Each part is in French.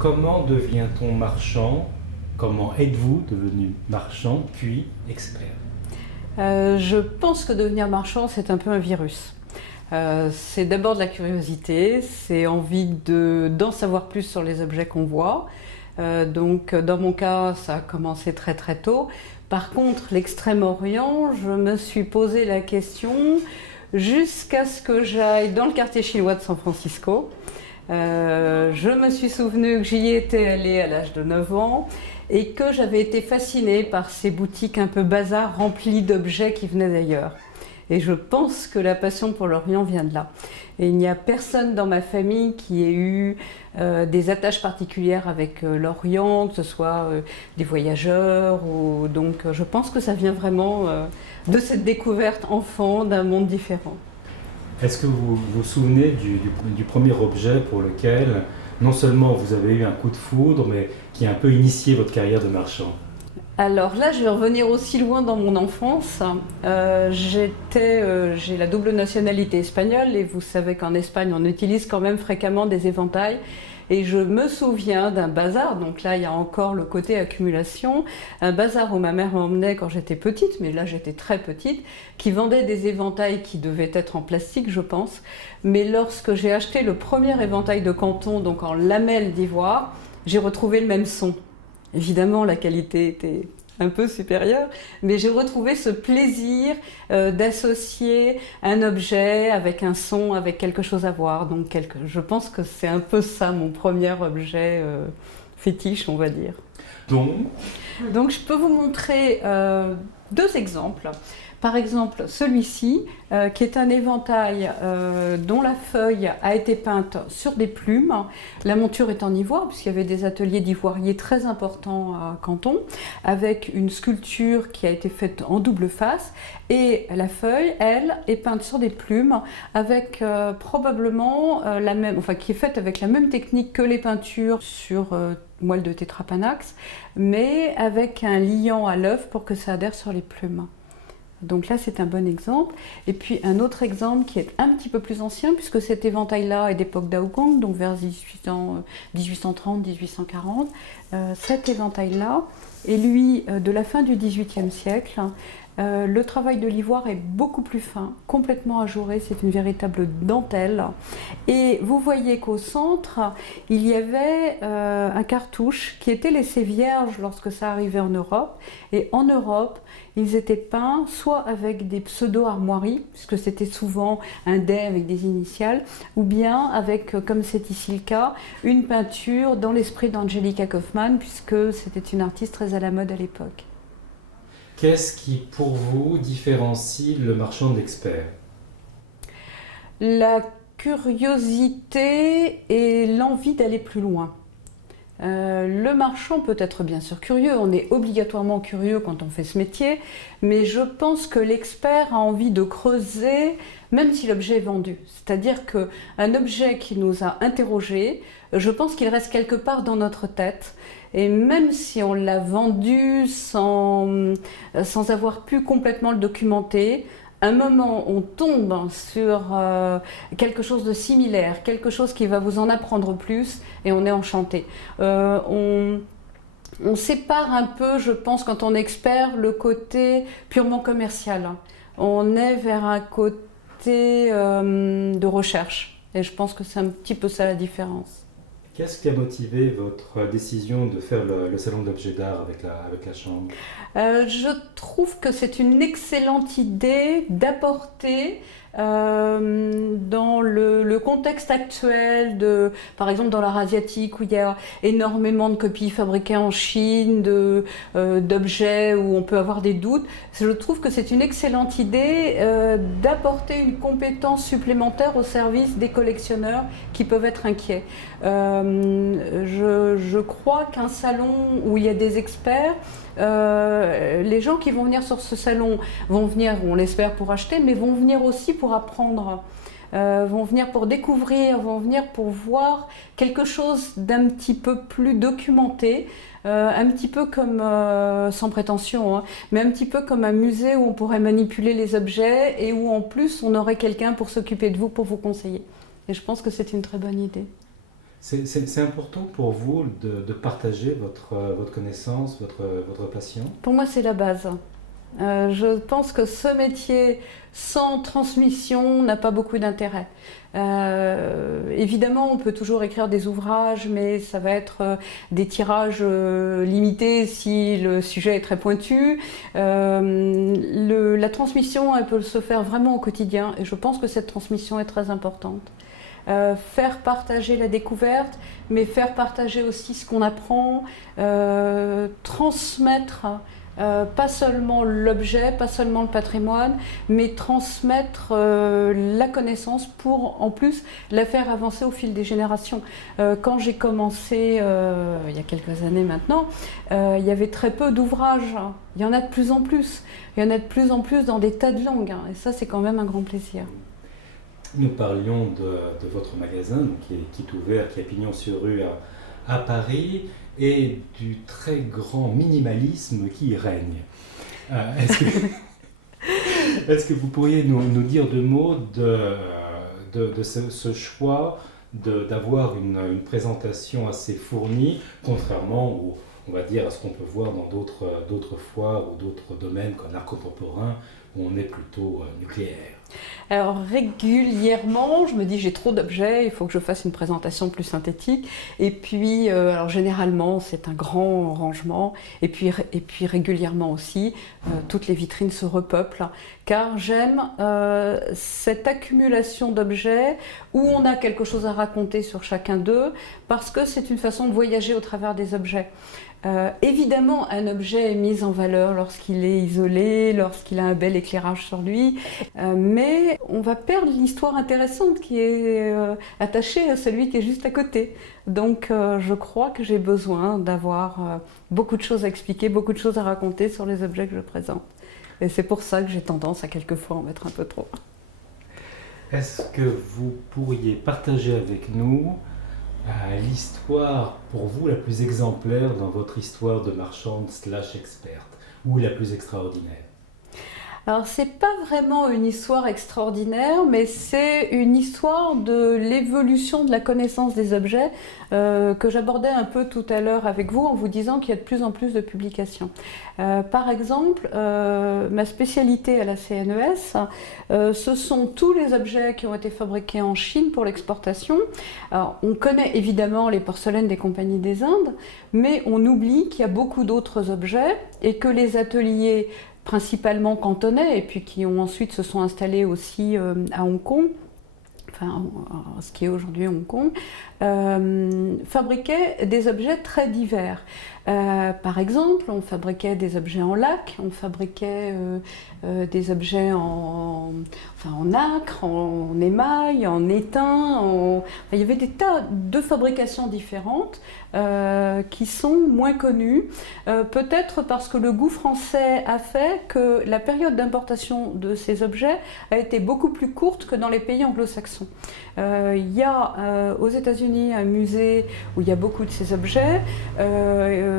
Comment devient-on marchand? Comment êtes-vous devenu marchand puis expert? Je pense que devenir marchand, c'est un peu un virus. C'est d'abord de la curiosité, c'est envie d'en savoir plus sur les objets qu'on voit. Donc dans mon cas, ça a commencé très très tôt. Par contre, l'Extrême-Orient, je me suis posé la question jusqu'à ce que j'aille dans le quartier chinois de San Francisco. Je me suis souvenu que j'y étais allée à l'âge de 9 ans et que j'avais été fascinée par ces boutiques un peu bazar remplies d'objets qui venaient d'ailleurs. Et je pense que la passion pour l'Orient vient de là. Et il n'y a personne dans ma famille qui ait eu des attaches particulières avec l'Orient, que ce soit des voyageurs. Donc je pense que ça vient vraiment de cette découverte enfant d'un monde différent. Est-ce que vous vous souvenez du premier objet pour lequel non seulement vous avez eu un coup de foudre, mais qui a un peu initié votre carrière de marchand? Alors là, je vais revenir aussi loin dans mon enfance. J'ai la double nationalité espagnole et vous savez qu'en Espagne, on utilise quand même fréquemment des éventails. Et je me souviens d'un bazar, donc là il y a encore le côté accumulation, un bazar où ma mère m'emmenait quand j'étais petite, mais là j'étais très petite, qui vendait des éventails qui devaient être en plastique je pense. Mais lorsque j'ai acheté le premier éventail de Canton, donc en lamelles d'ivoire, j'ai retrouvé le même son. Évidemment, la qualité était un peu supérieure, mais j'ai retrouvé ce plaisir d'associer un objet avec un son, avec quelque chose à voir. Donc, je pense que c'est un peu ça mon premier objet fétiche, on va dire. Donc, je peux vous montrer deux exemples. Par exemple, celui-ci, qui est un éventail dont la feuille a été peinte sur des plumes. La monture est en ivoire, puisqu'il y avait des ateliers d'ivoiriers très importants à Canton, avec une sculpture qui a été faite en double face. Et la feuille, elle, est peinte sur des plumes, avec probablement la même, enfin, qui est faite avec la même technique que les peintures sur moelle de tétrapanax, mais avec un liant à l'œuf pour que ça adhère sur les plumes. Donc là, c'est un bon exemple. Et puis un autre exemple qui est un petit peu plus ancien, puisque cet éventail-là est d'époque d'Aokang, donc vers 1830-1840. Cet éventail-là est lui de la fin du XVIIIe siècle. Le travail de l'ivoire est beaucoup plus fin, complètement ajouré, c'est une véritable dentelle. Et vous voyez qu'au centre, il y avait un cartouche qui était laissé vierge lorsque ça arrivait en Europe. Et en Europe, ils étaient peints soit avec des pseudo-armoiries, puisque c'était souvent un dais avec des initiales, ou bien avec, comme c'est ici le cas, une peinture dans l'esprit d'Angelica Kauffmann, puisque c'était une artiste très à la mode à l'époque. Qu'est-ce qui, pour vous, différencie le marchand de l'expert? La curiosité et l'envie d'aller plus loin. Le marchand peut être bien sûr curieux, on est obligatoirement curieux quand on fait ce métier, mais je pense que l'expert a envie de creuser même si l'objet est vendu. C'est-à-dire qu'un objet qui nous a interrogés, je pense qu'il reste quelque part dans notre tête. Et même si on l'a vendu sans avoir pu complètement le documenter, un moment on tombe sur quelque chose de similaire, quelque chose qui va vous en apprendre plus et on est enchanté. On sépare un peu, je pense, quand on est expert, le côté purement commercial. On est vers un côté de recherche et je pense que c'est un petit peu ça la différence. Qu'est-ce qui a motivé votre décision de faire le salon d'objets d'art avec la chambre? Je trouve que c'est une excellente idée d'apporter dans le contexte actuel, par exemple dans l'art asiatique où il y a énormément de copies fabriquées en Chine, d'objets où on peut avoir des doutes. Je trouve que c'est une excellente idée d'apporter une compétence supplémentaire au service des collectionneurs qui peuvent être inquiets. Je crois qu'un salon où il y a des experts, les gens qui vont venir sur ce salon vont venir, on l'espère, pour acheter, mais vont venir aussi pour apprendre, vont venir pour découvrir, vont venir pour voir quelque chose d'un petit peu plus documenté, un petit peu comme, sans prétention, hein, mais un petit peu comme un musée où on pourrait manipuler les objets et où en plus on aurait quelqu'un pour s'occuper de vous, pour vous conseiller. Et je pense que c'est une très bonne idée. C'est important pour vous de partager votre connaissance, votre passion? Pour moi, c'est la base. Je pense que ce métier sans transmission n'a pas beaucoup d'intérêt. Évidemment, on peut toujours écrire des ouvrages, mais ça va être des tirages limités si le sujet est très pointu. La transmission, elle peut se faire vraiment au quotidien, et je pense que cette transmission est très importante. Faire partager la découverte, mais faire partager aussi ce qu'on apprend, transmettre pas seulement l'objet, pas seulement le patrimoine, mais transmettre la connaissance pour en plus la faire avancer au fil des générations. Quand j'ai commencé il y a quelques années maintenant, il y avait très peu d'ouvrages. Il y en a de plus en plus. Il y en a de plus en plus dans des tas de langues. Et ça, c'est quand même un grand plaisir. Nous parlions de votre magasin donc, qui est ouvert, qui est pignon sur rue à Paris, et du très grand minimalisme qui y règne. Est-ce que vous pourriez nous dire deux mots de ce choix d'avoir une présentation assez fournie, contrairement on va dire, à ce qu'on peut voir dans d'autres foires ou d'autres domaines comme l'art contemporain, où on est plutôt nucléaire? Alors régulièrement, je me dis j'ai trop d'objets, il faut que je fasse une présentation plus synthétique. Et puis, alors généralement c'est un grand rangement. Et puis régulièrement aussi, toutes les vitrines se repeuplent. Car j'aime cette accumulation d'objets où on a quelque chose à raconter sur chacun d'eux, parce que c'est une façon de voyager au travers des objets. Évidemment, un objet est mis en valeur lorsqu'il est isolé, lorsqu'il a un bel éclairage sur lui, mais on va perdre l'histoire intéressante qui est attachée à celui qui est juste à côté. Donc je crois que j'ai besoin d'avoir beaucoup de choses à expliquer, beaucoup de choses à raconter sur les objets que je présente. Et c'est pour ça que j'ai tendance à quelquefois en mettre un peu trop. Est-ce que vous pourriez partager avec nous l'histoire, pour vous, la plus exemplaire dans votre histoire de marchande / experte, ou la plus extraordinaire? Alors, c'est pas vraiment une histoire extraordinaire, mais c'est une histoire de l'évolution de la connaissance des objets que j'abordais un peu tout à l'heure avec vous en vous disant qu'il y a de plus en plus de publications. Par exemple, ma spécialité à la CNES, ce sont tous les objets qui ont été fabriqués en Chine pour l'exportation. Alors, on connaît évidemment les porcelaines des compagnies des Indes, mais on oublie qu'il y a beaucoup d'autres objets et que les ateliers principalement cantonais, et puis qui ont ensuite se sont installés aussi à Hong Kong, enfin ce qui est aujourd'hui Hong Kong, fabriquaient des objets très divers. Par exemple, on fabriquait des objets en lac, on fabriquait des objets en nacre, en émail, en étain. Il y avait des tas de fabrications différentes qui sont moins connues, peut-être parce que le goût français a fait que la période d'importation de ces objets a été beaucoup plus courte que dans les pays anglo-saxons. Il y a aux États-Unis un musée où il y a beaucoup de ces objets.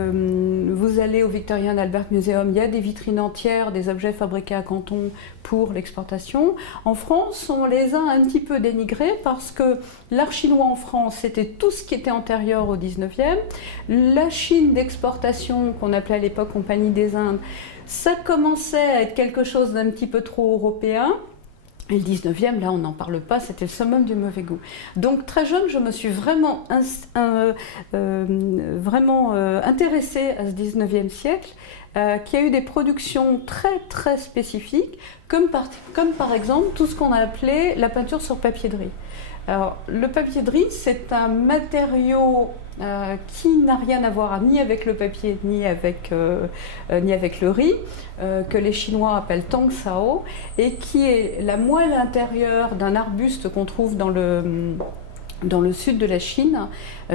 Vous allez au Victorian Albert Museum, il y a des vitrines entières, des objets fabriqués à Canton pour l'exportation. En France, on les a un petit peu dénigrés parce que l'art chinois en France, c'était tout ce qui était antérieur au 19e. La Chine d'exportation, qu'on appelait à l'époque Compagnie des Indes, ça commençait à être quelque chose d'un petit peu trop européen. Et le 19e, là, on n'en parle pas, c'était le summum du mauvais goût. Donc, très jeune, je me suis vraiment intéressée à ce 19e siècle, qui a eu des productions très, très spécifiques, comme par exemple tout ce qu'on a appelé la peinture sur papier de riz. Alors, le papier de riz, c'est un matériau qui n'a rien à voir ni avec le papier ni avec le riz, que les Chinois appellent tang sao, et qui est la moelle intérieure d'un arbuste qu'on trouve dans le sud de la Chine,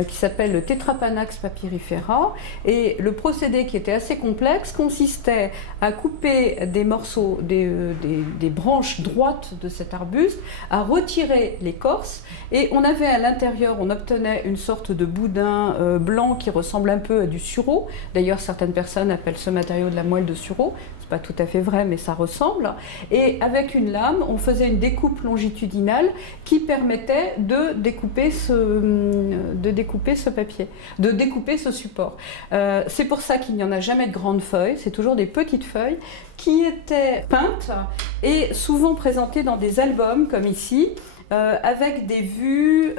qui s'appelle le Tetrapanax papyrifera. Et le procédé, qui était assez complexe, consistait à couper des morceaux, des branches droites de cet arbuste, à retirer l'écorce, et on avait à l'intérieur, on obtenait une sorte de boudin blanc qui ressemble un peu à du sureau. D'ailleurs, certaines personnes appellent ce matériau de la moelle de sureau. C'est pas tout à fait vrai, mais ça ressemble. Et avec une lame, on faisait une découpe longitudinale qui permettait de découper découper ce papier, de découper ce support. C'est pour ça qu'il n'y en a jamais de grandes feuilles, c'est toujours des petites feuilles qui étaient peintes et souvent présentées dans des albums comme ici, avec des vues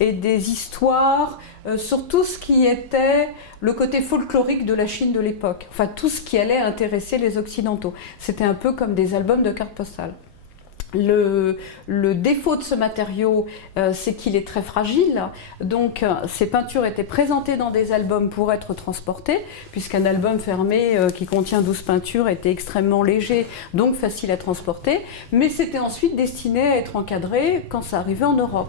et des histoires sur tout ce qui était le côté folklorique de la Chine de l'époque, enfin tout ce qui allait intéresser les Occidentaux. C'était un peu comme des albums de cartes postales. Le défaut de ce matériau, c'est qu'il est très fragile, donc ces peintures étaient présentées dans des albums pour être transportées, puisqu'un album fermé qui contient 12 peintures était extrêmement léger, donc facile à transporter, mais c'était ensuite destiné à être encadré quand ça arrivait en Europe.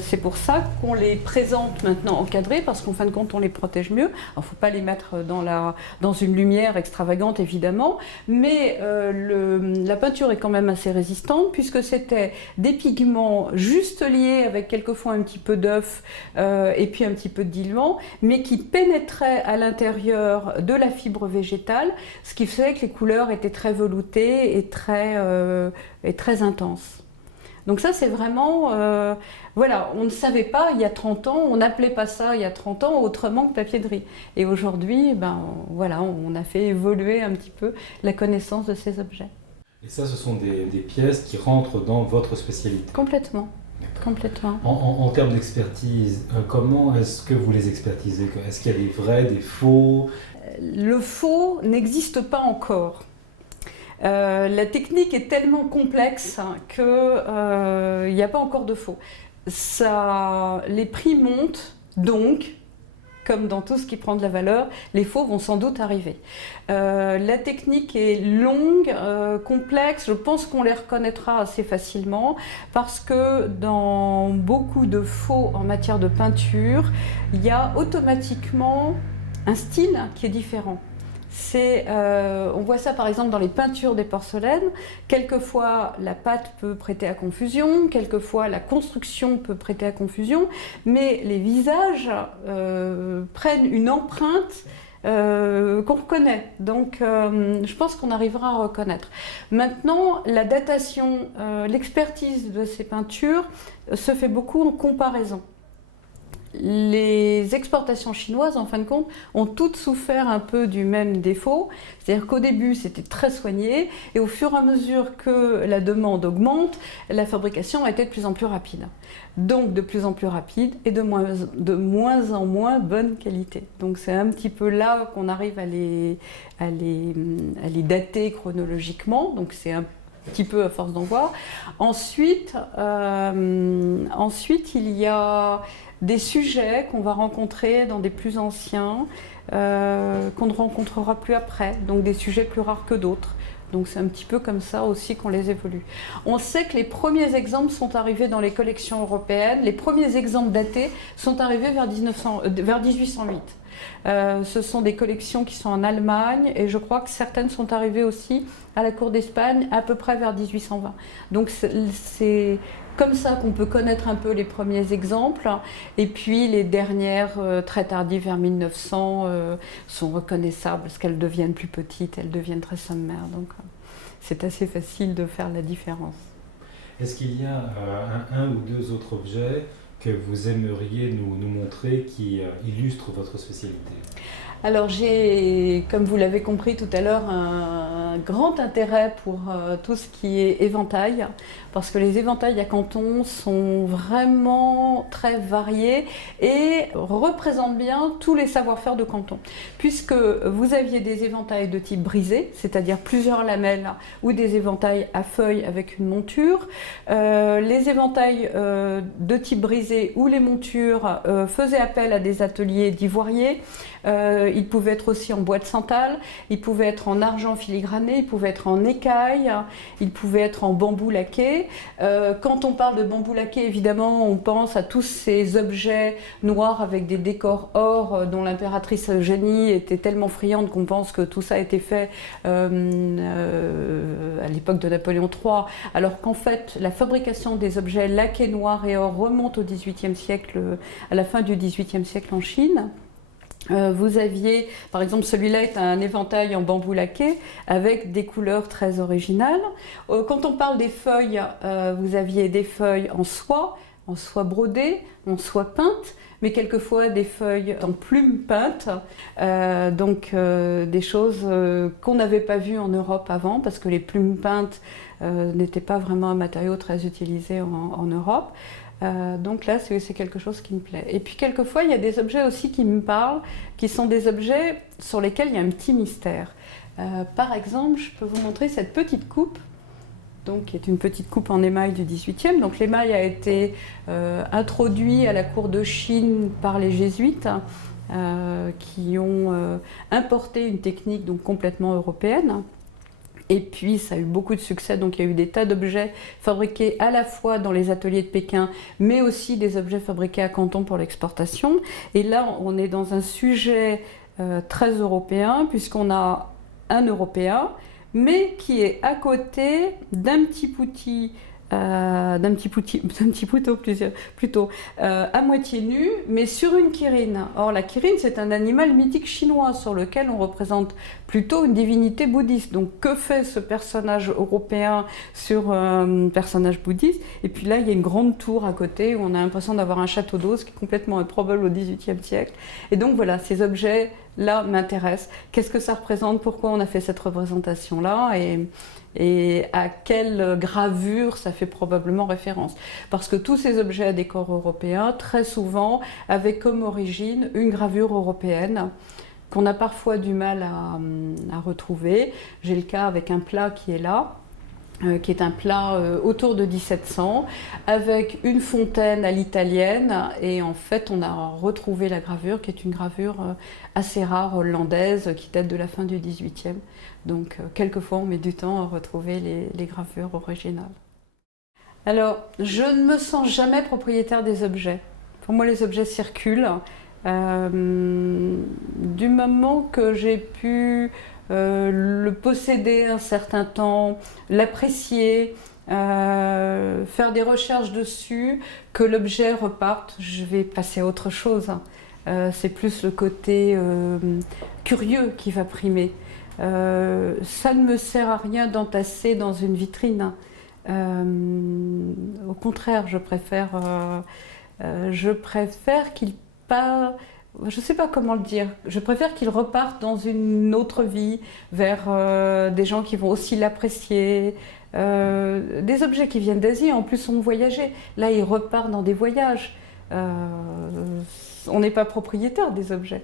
C'est pour ça qu'on les présente maintenant encadrés, parce qu'en fin de compte on les protège mieux. Il ne faut pas les mettre dans une lumière extravagante évidemment, mais la peinture est quand même assez résistante, puisque c'était des pigments juste liés avec quelquefois un petit peu d'œuf et puis un petit peu de diluant, mais qui pénétraient à l'intérieur de la fibre végétale, ce qui faisait que les couleurs étaient très veloutées et très intenses. Donc ça c'est vraiment, voilà, on ne savait pas il y a 30 ans, on n'appelait pas ça il y a 30 ans autrement que papier de riz. Et aujourd'hui, voilà, on a fait évoluer un petit peu la connaissance de ces objets. Et ça, ce sont des pièces qui rentrent dans votre spécialité? Complètement. Complètement. En termes d'expertise, comment est-ce que vous les expertisez? Est-ce qu'il y a des vrais, des faux? Le faux n'existe pas encore. La technique est tellement complexe qu'il n'y a pas encore de faux. Les prix montent, donc, comme dans tout ce qui prend de la valeur, les faux vont sans doute arriver. La technique est longue, complexe, je pense qu'on les reconnaîtra assez facilement parce que dans beaucoup de faux en matière de peinture, il y a automatiquement un style qui est différent. On voit ça par exemple dans les peintures des porcelaines. Quelquefois la pâte peut prêter à confusion, quelquefois la construction peut prêter à confusion, mais les visages prennent une empreinte qu'on reconnaît. Donc je pense qu'on arrivera à reconnaître. Maintenant, la datation, l'expertise de ces peintures se fait beaucoup en comparaison. Les exportations chinoises, en fin de compte, ont toutes souffert un peu du même défaut. C'est-à-dire qu'au début, c'était très soigné, et au fur et à mesure que la demande augmente, la fabrication a été de plus en plus rapide. Donc de plus en plus rapide et de moins en moins bonne qualité. Donc c'est un petit peu là qu'on arrive à les dater chronologiquement. Donc c'est un petit peu à force d'en voir. Ensuite, il y a des sujets qu'on va rencontrer dans des plus anciens, qu'on ne rencontrera plus après, donc des sujets plus rares que d'autres. Donc c'est un petit peu comme ça aussi qu'on les évolue. On sait que les premiers exemples sont arrivés dans les collections européennes, les premiers exemples datés sont arrivés vers 1808. Ce sont des collections qui sont en Allemagne et je crois que certaines sont arrivées aussi à la cour d'Espagne à peu près vers 1820. Donc c'est comme ça qu'on peut connaître un peu les premiers exemples, et puis les dernières très tardives vers 1900 sont reconnaissables parce qu'elles deviennent plus petites, elles deviennent très sommaires, donc c'est assez facile de faire la différence. Est-ce qu'il y a un ou deux autres objets que vous aimeriez nous montrer qui illustrent votre spécialité? Alors j'ai, comme vous l'avez compris tout à l'heure, un grand intérêt pour tout ce qui est éventail, parce que les éventails à Canton sont vraiment très variés et représentent bien tous les savoir-faire de Canton. Puisque vous aviez des éventails de type brisé, c'est-à-dire plusieurs lamelles, ou des éventails à feuilles avec une monture. Les éventails de type brisé ou les montures faisaient appel à des ateliers d'ivoiriers. Ils pouvaient être aussi en bois de santal, ils pouvaient être en argent filigrané, ils pouvaient être en écaille, ils pouvaient être en bambou laqué. Quand on parle de bambou laqué, évidemment, on pense à tous ces objets noirs avec des décors or dont l'impératrice Eugénie était tellement friande qu'on pense que tout ça a été fait à l'époque de Napoléon III, alors qu'en fait, la fabrication des objets laqués noirs et or remonte au XVIIIe siècle, à la fin du XVIIIe siècle en Chine. Vous aviez, par exemple, celui-là est un éventail en bambou laqué avec des couleurs très originales. Quand on parle des feuilles, vous aviez des feuilles en soie, en soie brodée, en soie peinte, mais quelquefois des feuilles en plumes peintes, des choses qu'on n'avait pas vues en Europe avant, parce que les plumes peintes n'étaient pas vraiment un matériau très utilisé en Europe. Donc là, c'est quelque chose qui me plaît. Et puis quelquefois, il y a des objets aussi qui me parlent, qui sont des objets sur lesquels il y a un petit mystère. Par exemple, je peux vous montrer cette petite coupe, donc, qui est une petite coupe en émail du XVIIIe. Donc l'émail a été introduit à la cour de Chine par les jésuites, qui ont importé une technique donc complètement européenne. Et puis ça a eu beaucoup de succès, donc il y a eu des tas d'objets fabriqués à la fois dans les ateliers de Pékin, mais aussi des objets fabriqués à Canton pour l'exportation. Et là, on est dans un sujet très européen, puisqu'on a un Européen, mais qui est à côté d'un petit poutot plutôt à moitié nu, mais sur une kirine. Or, la kirine, c'est un animal mythique chinois sur lequel on représente plutôt une divinité bouddhiste. Donc, que fait ce personnage européen sur un personnage bouddhiste? Et puis là, il y a une grande tour à côté où on a l'impression d'avoir un château d'eau, ce qui est complètement improbable au XVIIIe siècle. Et donc, voilà, ces objets-là m'intéressent. Qu'est-ce que ça représente? Pourquoi on a fait cette représentation-là? Et à quelle gravure ça fait probablement référence. Parce que tous ces objets à décor européen, très souvent, avaient comme origine une gravure européenne qu'on a parfois du mal à retrouver. J'ai le cas avec un plat qui est là, qui est un plat autour de 1700, avec une fontaine à l'italienne, et en fait on a retrouvé la gravure, qui est une gravure assez rare hollandaise, qui date de la fin du XVIIIe. Donc quelquefois on met du temps à retrouver les gravures originales. Alors, je ne me sens jamais propriétaire des objets. Pour moi, les objets circulent. Du moment que j'ai pu le posséder un certain temps, l'apprécier, faire des recherches dessus, que l'objet reparte, je vais passer à autre chose. C'est plus le côté curieux qui va primer. Ça ne me sert à rien d'entasser dans une vitrine. Au contraire, je préfère qu'il part. Je ne sais pas comment le dire. Je préfère qu'il reparte dans une autre vie, vers des gens qui vont aussi l'apprécier. Des objets qui viennent d'Asie, en plus, ont voyagé. Là, il repart dans des voyages. On n'est pas propriétaire des objets.